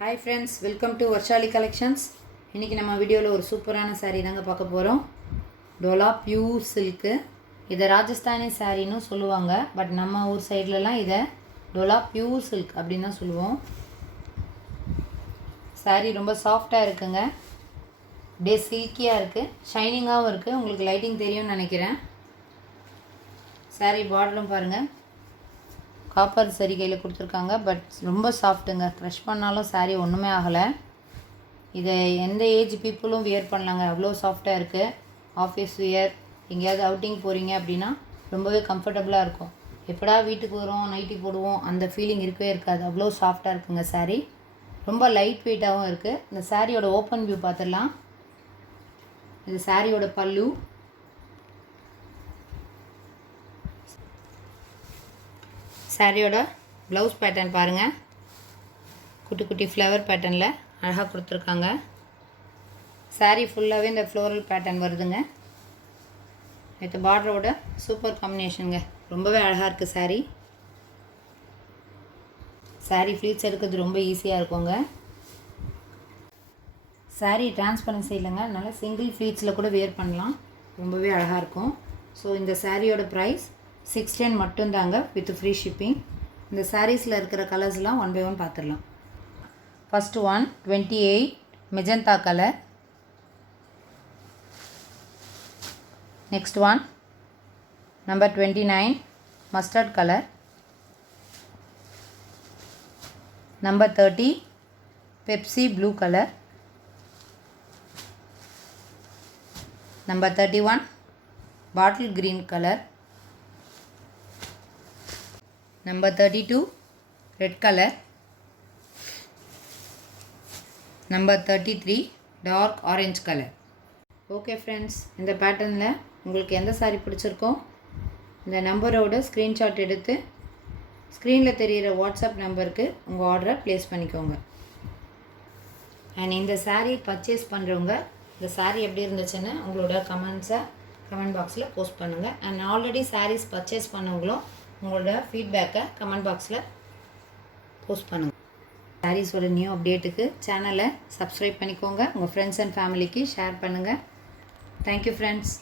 Hi friends, welcome to Varshali Collections. இன்னைக்கு நம்ம வீடியோல ஒரு சூப்பரான saree தாங்க பார்க்க போறோம். Dola pure silk. இத ராஜஸ்தானி சாரின்னு சொல்லுவாங்க. பட் நம்ம ஊர் சைடுலலாம் இத டோலா பியூர் சில்க் அப்படினா சொல்லுவோம். saree ரொம்ப சாஃப்ட்டா இருக்குங்க. அப்படியே சில்கியா இருக்கு. ஷைனிங்காவும் இருக்கு. உங்களுக்கு லைட்டிங் தெரியும்னு நினைக்கிறேன். saree பார்டரும் பாருங்க. காப்பர் சரிகையில் கொடுத்துருக்காங்க. பட் ரொம்ப சாஃப்ட்டுங்க. க்ரஷ் பண்ணாலும் saree ஒன்றுமே ஆகலை. இதை எந்த ஏஜ் பீப்புளும் வியர் பண்ணலாங்க. அவ்வளோ சாஃப்டாக இருக்குது. ஆஃபீஸ் வியர், எங்கேயாவது அவுட்டிங் போகிறீங்க அப்படின்னா ரொம்பவே கம்ஃபர்டபுளாக இருக்கும். எப்படா வீட்டுக்கு வரும் நைட்டி போடுவோம் அந்த ஃபீலிங் இருக்கவே இருக்காது. அவ்வளோ சாஃப்டாக இருக்குங்க saree. ரொம்ப லைட் வெயிட்டாகவும் இருக்குது. இந்த சாரியோட ஓப்பன் வியூ பார்த்துடலாம். இது சாரியோட பல்லு. சாரியோட ப்ளவுஸ் பேட்டர்ன் பாருங்கள். குட்டி குட்டி ஃப்ளவர் பேட்டர்னில் அழகாக கொடுத்துருக்காங்க. saree ஃபுல்லாகவே இந்த ஃப்ளோரல் பேட்டர்ன் வருதுங்க. இது பார்டரோட சூப்பர் காம்பினேஷனுங்க. ரொம்பவே அழகாக இருக்குது saree. saree ஃப்ளீட்ஸ் எடுக்கிறது ரொம்ப ஈஸியாக இருக்குங்க. saree டிரான்ஸ்பரன்சி இல்லைங்க. அதனால் சிங்கிள் ஃப்ளீட்ஸில் கூட வியர் பண்ணலாம். ரொம்பவே அழகாக இருக்கும். ஸோ இந்த சாரியோட ப்ரைஸ் 610 மட்டும்தாங்க வித் ஃப்ரீ ஷிப்பிங். இந்த சாரீஸில் இருக்கிற கலர்ஸ்லாம் ஒன் பை ஒன் பார்த்துடலாம். First one 28 magenta colour. Next one number 29 mustard colour. Number 30 Pepsi blue colour. Number 31 bottle green colour. Number 32 red color. Number 33 dark orange color. Okay friends, இந்த பேட்டர்னில் உங்களுக்கு எந்த saree பிடிச்சிருக்கோ இந்த நம்பரோட ஸ்க்ரீன்ஷாட் எடுத்து ஸ்க்ரீனில் தெரிகிற வாட்ஸ்அப் நம்பருக்கு உங்கள் ஆர்டரை ப்ளேஸ் பண்ணிக்கோங்க. அண்ட் இந்த saree பர்ச்சேஸ் பண்ணுறவங்க இந்த saree எப்படி இருந்துச்சுன்னு உங்களோட கமெண்ட்ஸை கமெண்ட் பாக்ஸில் போஸ்ட் பண்ணுங்கள். அண்ட் ஆல்ரெடி sarees பர்ச்சேஸ் பண்ணவங்களும் உங்களோட ஃபீட்பேக்கை கமெண்ட் பாக்ஸில் போஸ்ட் பண்ணுங்கள். சாரீஸோட நியூ அப்டேட்டுக்கு சேனலை சப்ஸ்கிரைப் பண்ணிக்கோங்க. உங்கள் ஃப்ரெண்ட்ஸ் அண்ட் ஃபேமிலிக்கு ஷேர் பண்ணுங்கள். Thank you friends.